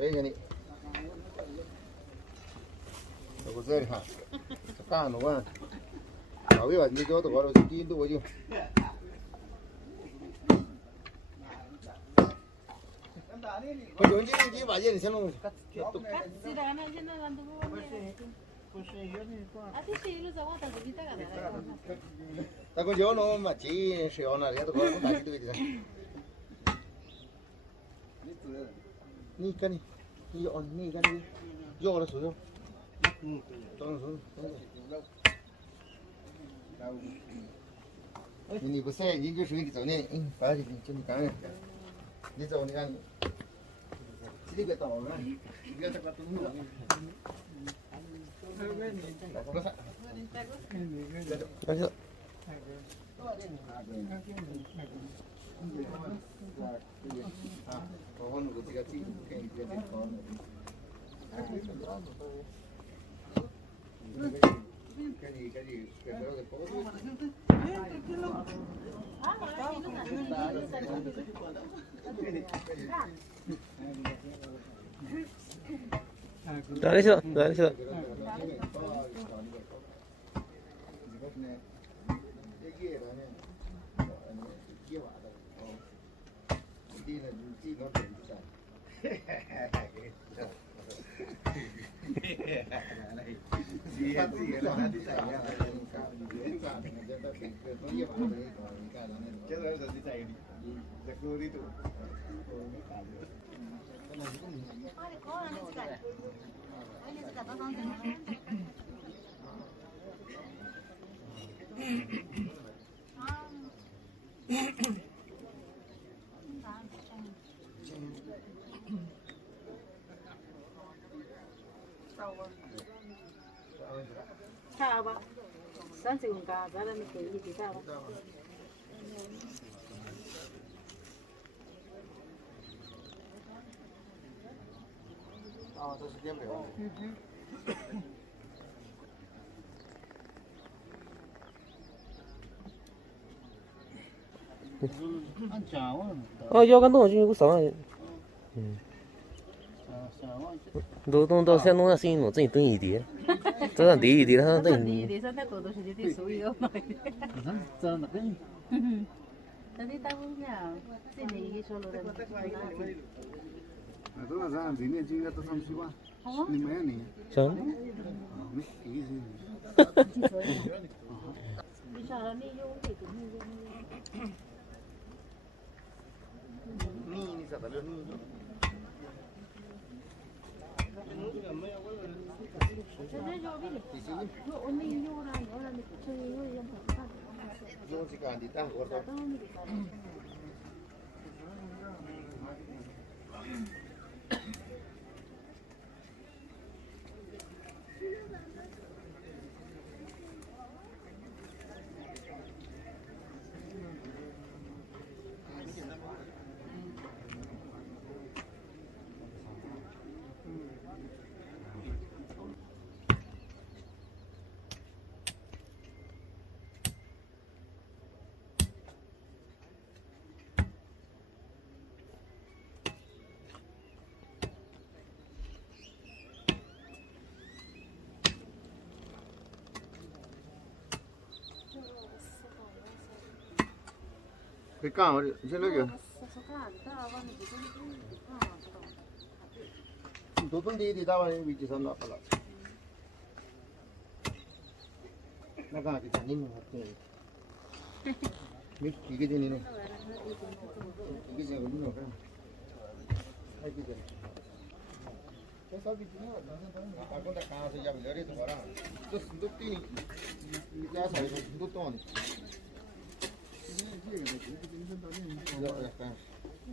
哎，给你，我这里哈，干了哇，搞一把你叫多少？第一多就。我就你把这里先弄。那个叫弄嘛，这是要那个都搞大几对的。你赶紧，你要你赶紧，要了手上。等手。你不晒，你就属于你走呢，反正就你干，你走你看，这个倒了，你看这个东西。感谢。잘했어, 잘했어. Tava. Santi con casa, era mi che tava. Ah, entonces siempre va. 요 간도 지금 이거 상황. đồ东到山东那生意弄真等一点，这样低一点，他等。Di sana todo siya dito suyo. Tadi tahu niya, sini solo rin. Itu azan sini juga tu sama siapa? Ni mana ni? Siapa? Ni ini. Bicara ni yung itu ni. Ni siapa lu ni? Yung si Candita, gordo. Cái cao trên đó kìa. Tôi vẫn đi thì tao bị chỉ xong đó phải là. Nó cả cái nhìn một cái. Biết cái gì này. Cái gì cũng được. Hay cái gì. Cái sao bị nó ta con ta cao thì giờ mình lấy đi thôi đó. Tôi tin. Giá phải tôi to này.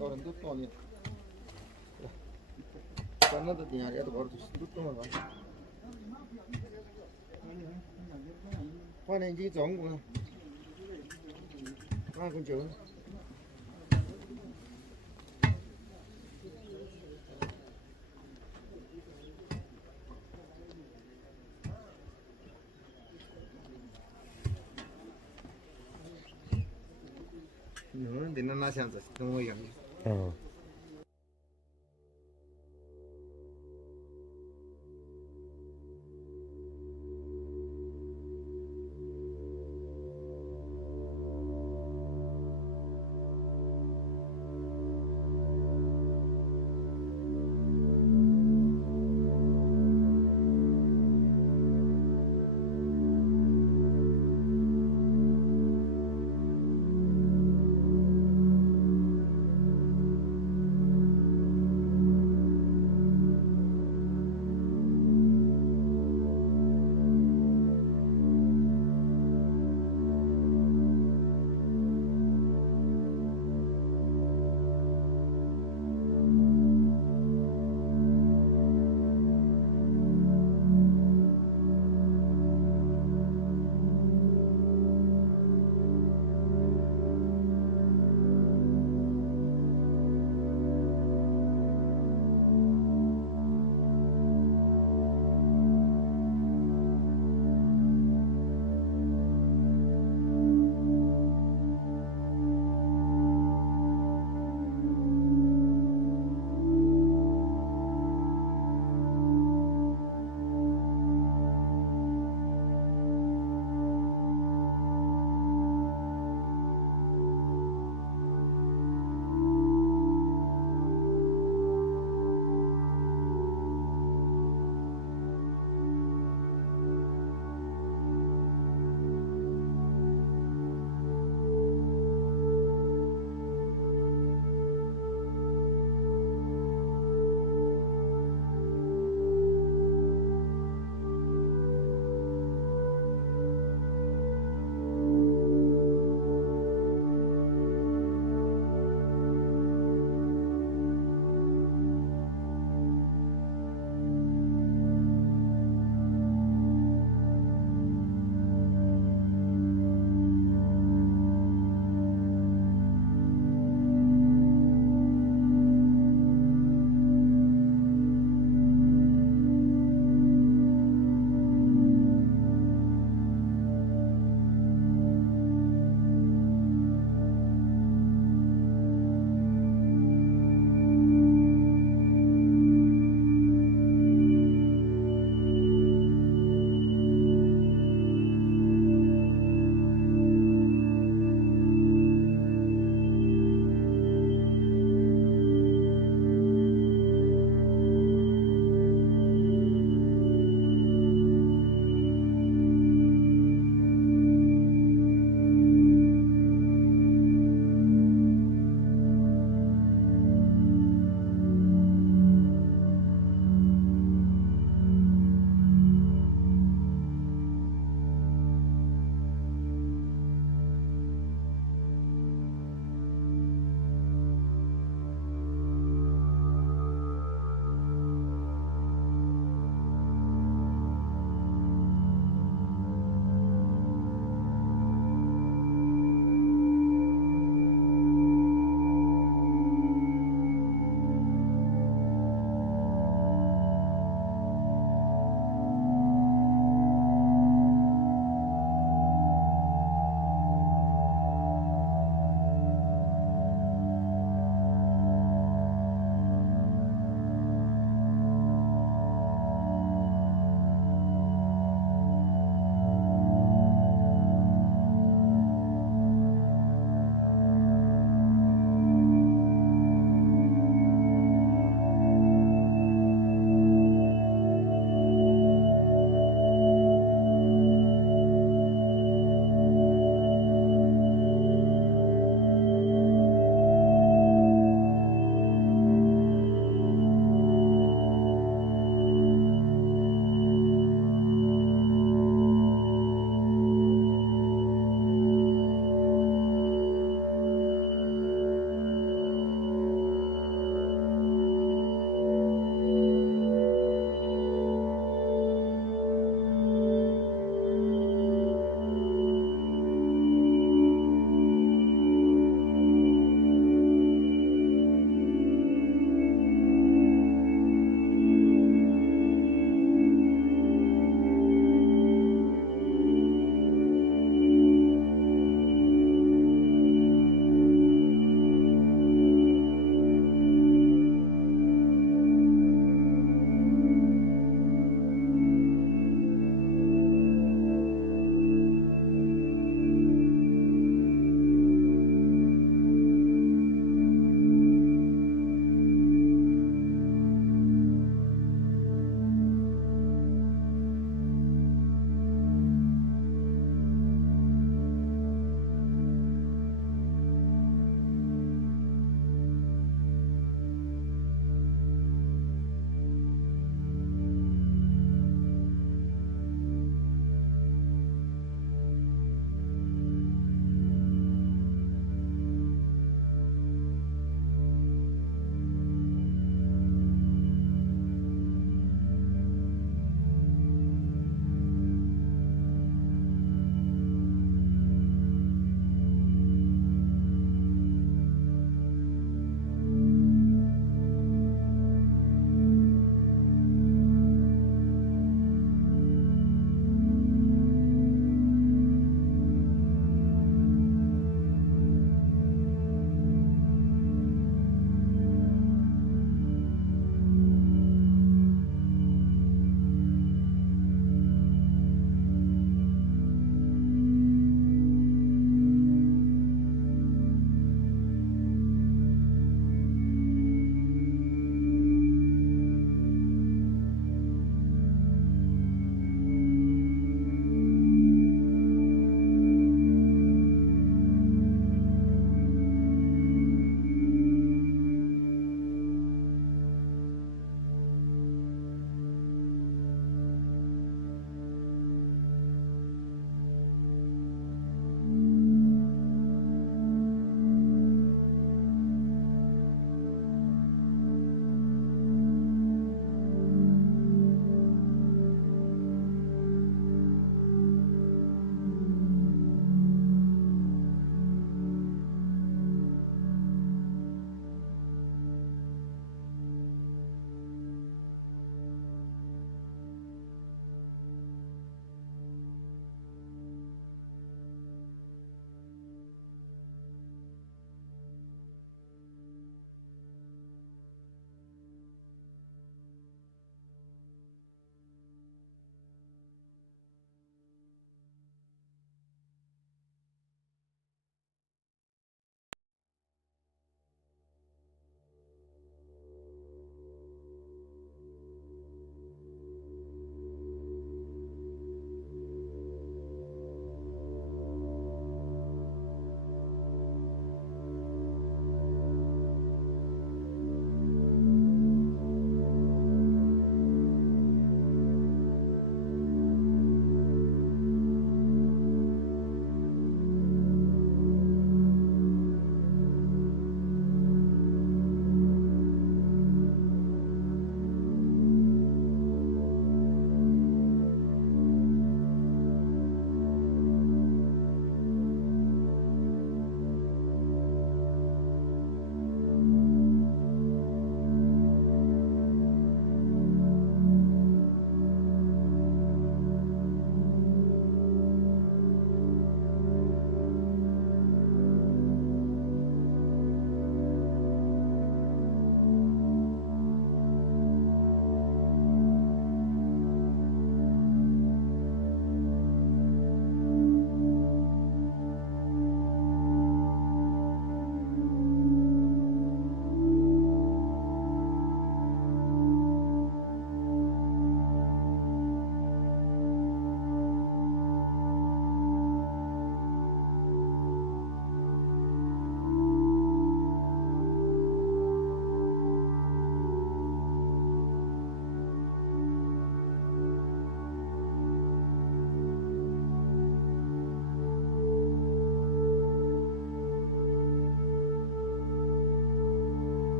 Orang tu tahu ni. Karena tu tiada ada baru tu tahu kan. Hoa này chỉ giống của hoa con chữ. Thì nó là xem rồi, không có gì.